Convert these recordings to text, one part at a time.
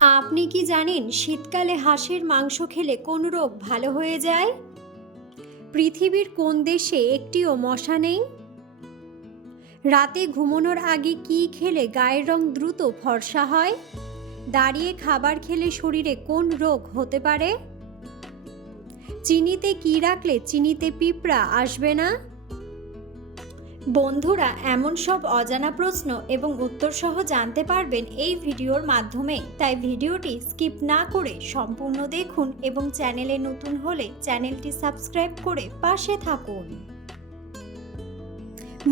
আপনি কি জানেন শীতকালে হাঁসের মাংস খেলে কোন রোগ ভালো হয়ে যায়? পৃথিবীর কোন দেশে একটিও মশা নেই? রাতে ঘুমানোর আগে কি খেলে গায়ের রং দ্রুত ফর্সা হয়? দাঁড়িয়ে খাবার খেলে শরীরে কোন রোগ হতে পারে? চিনিতে কি রাখলে চিনিতে পিঁপড়া আসবে না? বন্ধুরা, এমন সব অজানা প্রশ্ন এবং উত্তর সহ জানতে পারবেন এই ভিডিওর মাধ্যমে। তাই ভিডিওটি স্কিপ না করে সম্পূর্ণ দেখুন এবং চ্যানেলে নতুন হলে চ্যানেলটি সাবস্ক্রাইব করে পাশে থাকুন।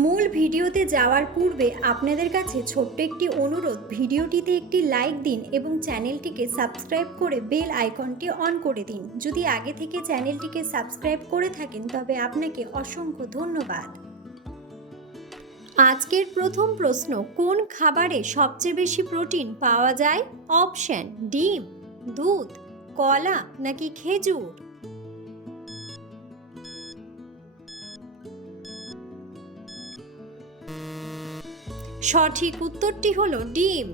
মূল ভিডিওতে যাওয়ার পূর্বে আপনাদের কাছে ছোট্ট একটি অনুরোধ, ভিডিওটিতে একটি লাইক দিন এবং চ্যানেলটিকে সাবস্ক্রাইব করে বেল আইকনটি অন করে দিন। যদি আগে থেকে চ্যানেলটিকে সাবস্ক্রাইব করে থাকেন তবে আপনাকে অসংখ্য ধন্যবাদ। আজকের প্রথম প্রশ্ন, কোন খাবারে সবচেয়ে বেশি প্রোটিন পাওয়া যায়? অপশন: ডিম, দুধ, কলা নাকি খেজুর? সঠিক উত্তরটি হলো ডিম।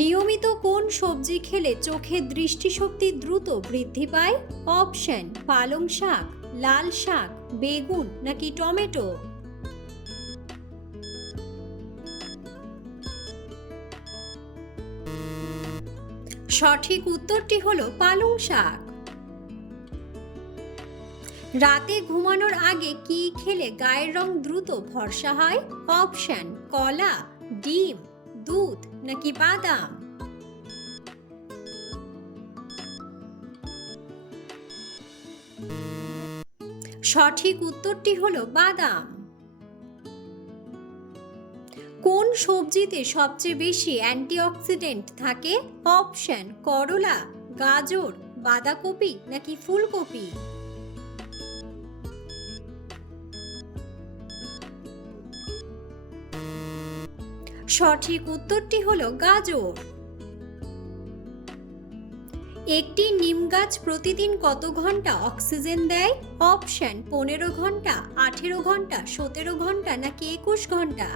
নিয়মিত কোন সবজি খেলে চোখের দৃষ্টিশক্তি দ্রুত বৃদ্ধি পায়? অপশন: পালং শাক, লাল শাক, বেগুন নাকি টমেটো? সঠিক উত্তরটি হলো পালং শাক। রাতে ঘুমানোর আগে কি খেলে গায়ের রং দ্রুত ফর্সা হয়? অপশন: কলা, ডিম, দুধ নাকি বাদাম? সঠিক উত্তরটি হলো বাদাম। কোন সবজিতে সবচেয়ে বেশি অ্যান্টিঅক্সিডেন্ট থাকে? অপশন: করলা, গাজর, বাঁধাকপি নাকি ফুলকপি? সঠিক উত্তরটি হলো গাজর। একটি নিম গাছ প্রতিদিন কত ঘন্টা অক্সিজেন দেয়? অপশন: 15 ঘন্টা, 18 ঘন্টা, 17 ঘন্টা নাকি 21 ঘন্টা?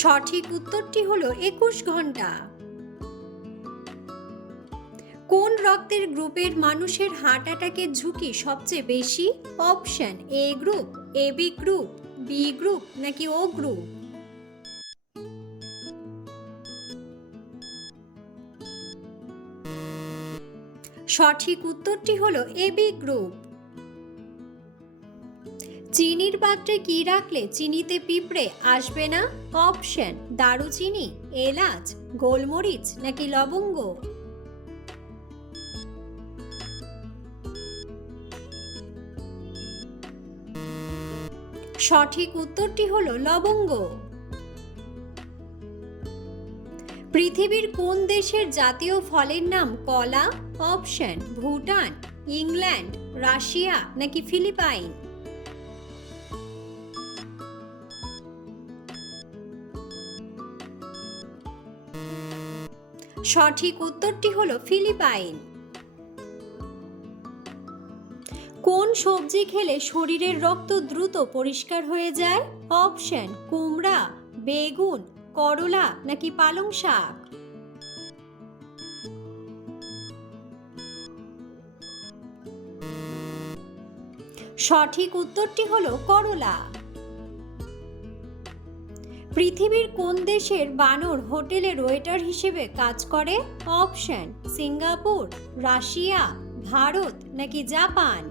সঠিক উত্তরটি হলো 21 ঘন্টা। কোন রক্তের গ্রুপের মানুষের হার্ট অ্যাটাকের ঝুঁকি সবচেয়ে বেশি? Option: A group, AB group, B group নাকি ও গ্রুপ? সঠিক উত্তরটি হলো এবি গ্রুপ। চিনির পাত্রে কি রাখলে চিনিতে পিঁপড়ে আসবে না? অপশন: দারুচিনি, এলাচ, গোলমরিচ নাকি লবঙ্গ? সঠিক উত্তরটি হলো লবঙ্গ। পৃথিবীর কোন দেশের জাতীয় ফলের নাম কলা? অপশন: ভুটান, ইংল্যান্ড, রাশিয়া নাকি ফিলিপাইন? সঠিক উত্তরটি হলো ফিলিপাইন। কোন সবজি খেলে শরীরের রক্ত দ্রুত পরিষ্কার হয়ে যায়? অপশন: কুমড়া, বেগুন, করলা নাকি পালং শাক? সঠিক উত্তরটি হলো করলা। পৃথিবীর কোন দেশের বানর হোটেলের ওয়েটার হিসেবে কাজ করে? অপশন: সিঙ্গাপুর, রাশিয়া, ভারত নাকি জাপান?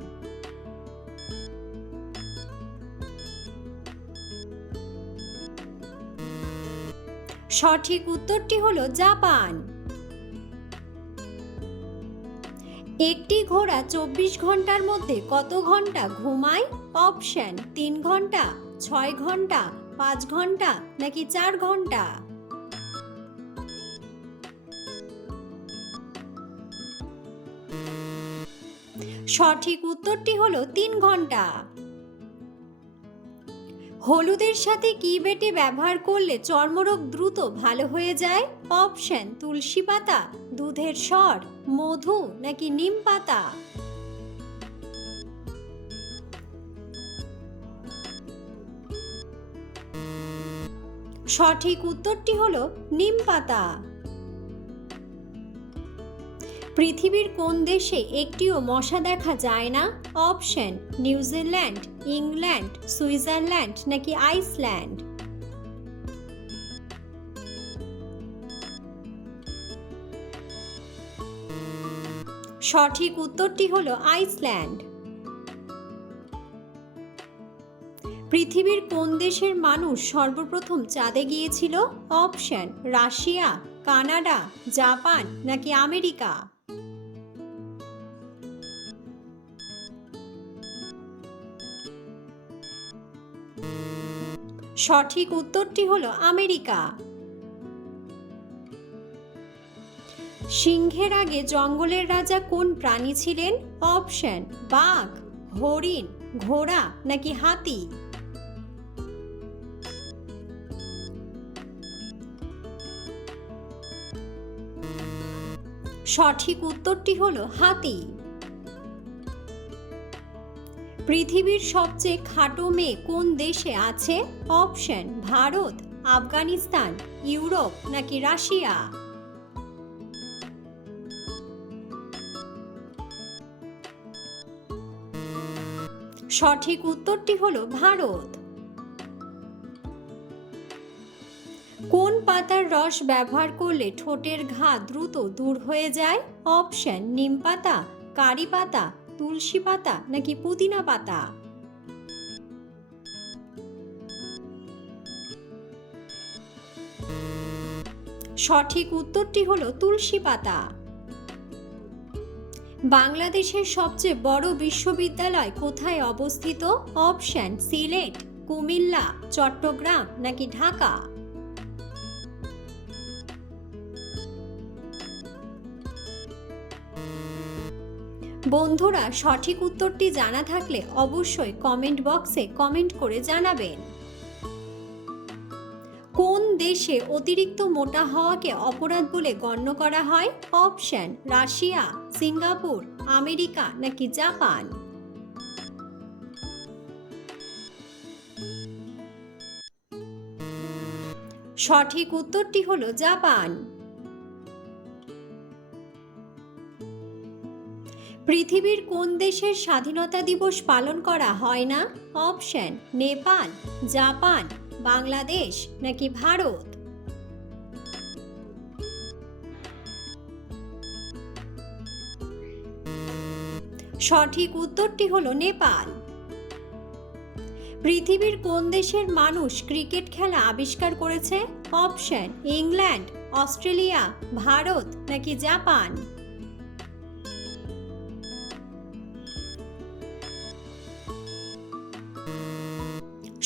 সঠিক উত্তরটি হলো জাপান। একটি ঘোড়া 24 ঘন্টার মধ্যে কত ঘন্টা ঘুমায়? অপশন: 3 ঘন্টা, 6 ঘন্টা, 5 ঘন্টা নাকি 4 ঘন্টা? সঠিক উত্তরটি হলো 3 ঘন্টা। হলুদের সাথে কি বেটে ব্যবহার করলে চর্মরোগ দ্রুত ভালো হয়ে যায়? অপশন: তুলসী পাতা, দুধের সর, মধু নাকি নিম পাতা? সঠিক উত্তরটি হলো নিম পাতা। পৃথিবীর কোন দেশে একটিও মশা দেখা যায় না? অপশন নিউজিল্যান্ড, ইংল্যান্ড, সুইজারল্যান্ড নাকি আইসল্যান্ড। সঠিক উত্তরটি হলো আইসল্যান্ড। পৃথিবীর কোন দেশের মানুষ সর্বপ্রথম চাঁদে গিয়েছিল? অপশন রাশিয়া, কানাডা, জাপান নাকি আমেরিকা। সঠিক উত্তরটি হলো আমেরিকা। সিংহের আগে জঙ্গলের রাজা কোন প্রাণী ছিলেন? অপশন বাঘ, হরিণ, ঘোড়া নাকি হাতি। সঠিক উত্তরটি হলো হাতি। পৃথিবীর সবচেয়ে খাটো মেয়ে কোন দেশে আছে? অপশন ভারত, আফগানিস্তান, ইউরোপ নাকি রাশিয়া। সঠিক উত্তরটি হলো ভারত। কোন পাতার রস ব্যবহার করলে ঠোঁটের ঘা দ্রুত দূর হয়ে যায়? অপশন নিম পাতা, কারি পাতা, তুলসী পাতা নাকি পুদিনা পাতা। সঠিক উত্তরটি হলো তুলসী পাতা। বাংলাদেশের সবচেয়ে বড় বিশ্ববিদ্যালয় কোথায় অবস্থিত? অপশন সিলেট, কুমিল্লা, চট্টগ্রাম নাকি ঢাকা। বন্ধুরা, সঠিক উত্তরটি জানা থাকলে অবশ্যই কমেন্ট বক্সে কমেন্ট করে জানাবেন। কোন দেশে অতিরিক্ত মোটা হওয়াকে অপরাধ বলে গণ্য করা হয়? অপশন রাশিয়া, সিঙ্গাপুর, আমেরিকা নাকি জাপান। সঠিক উত্তরটি হলো জাপান। পৃথিবীর কোন দেশের স্বাধীনতা দিবস পালন করা হয় না? অপশন নেপাল, জাপান, বাংলাদেশ নাকি ভারত। সঠিক উত্তরটি হলো নেপাল। পৃথিবীর কোন দেশের মানুষ ক্রিকেট খেলা আবিষ্কার করেছে? অপশন ইংল্যান্ড, অস্ট্রেলিয়া, ভারত নাকি জাপান।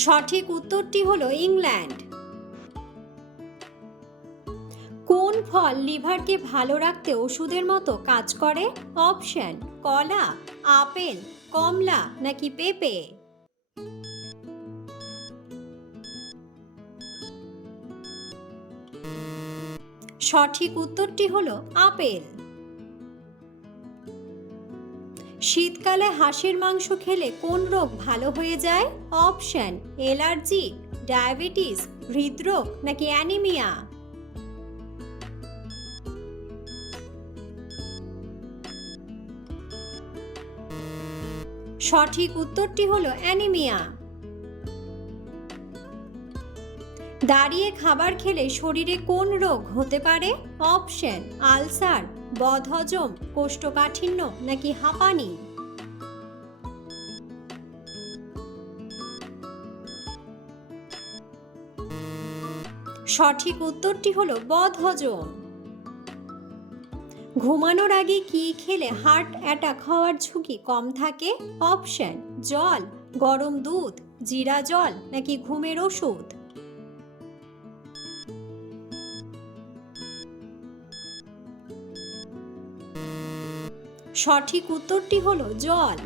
সঠিক উত্তরটি হলো ইংল্যান্ড। কোন ফল লিভারকে ভালো রাখতে ওষুধের মতো কাজ করে? অপশন কলা, আপেল, কমলা নাকি পেঁপে। সঠিক উত্তরটি হলো আপেল। শীতকালে হাঁসের মাংস খেলে কোন রোগ ভালো হয়ে যায়? অপশন অ্যালার্জি, ডায়াবেটিস, হৃদরোগ নাকি অ্যানিমিয়া। সঠিক উত্তরটি হলো অ্যানিমিয়া। দাঁড়িয়ে খাবার খেলে শরীরে কোন রোগ হতে পারে? অপশন আলসার, বদহজম, কোষ্ঠকাঠিন্য নাকি হাঁপানি। সঠিক উত্তরটি হলো বদহজম। ঘুমানোর আগে কি খেলে হার্ট অ্যাটাক হওয়ার ঝুঁকি কম থাকে? অপশন জল, গরম দুধ, জিরা জল নাকি ঘুমের ওষুধ। সঠিক উত্তরটি হলো জল।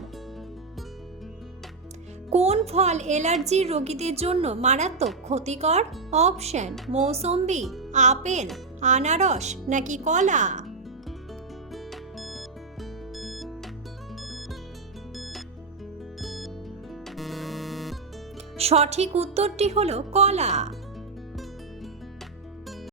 কোন ফল অ্যালার্জির রোগীদের জন্য মারাত্মক ক্ষতিকর? অপশন মৌসম্বি, আপেল, আনারস নাকি কলা। সঠিক উত্তরটি হলো কলা।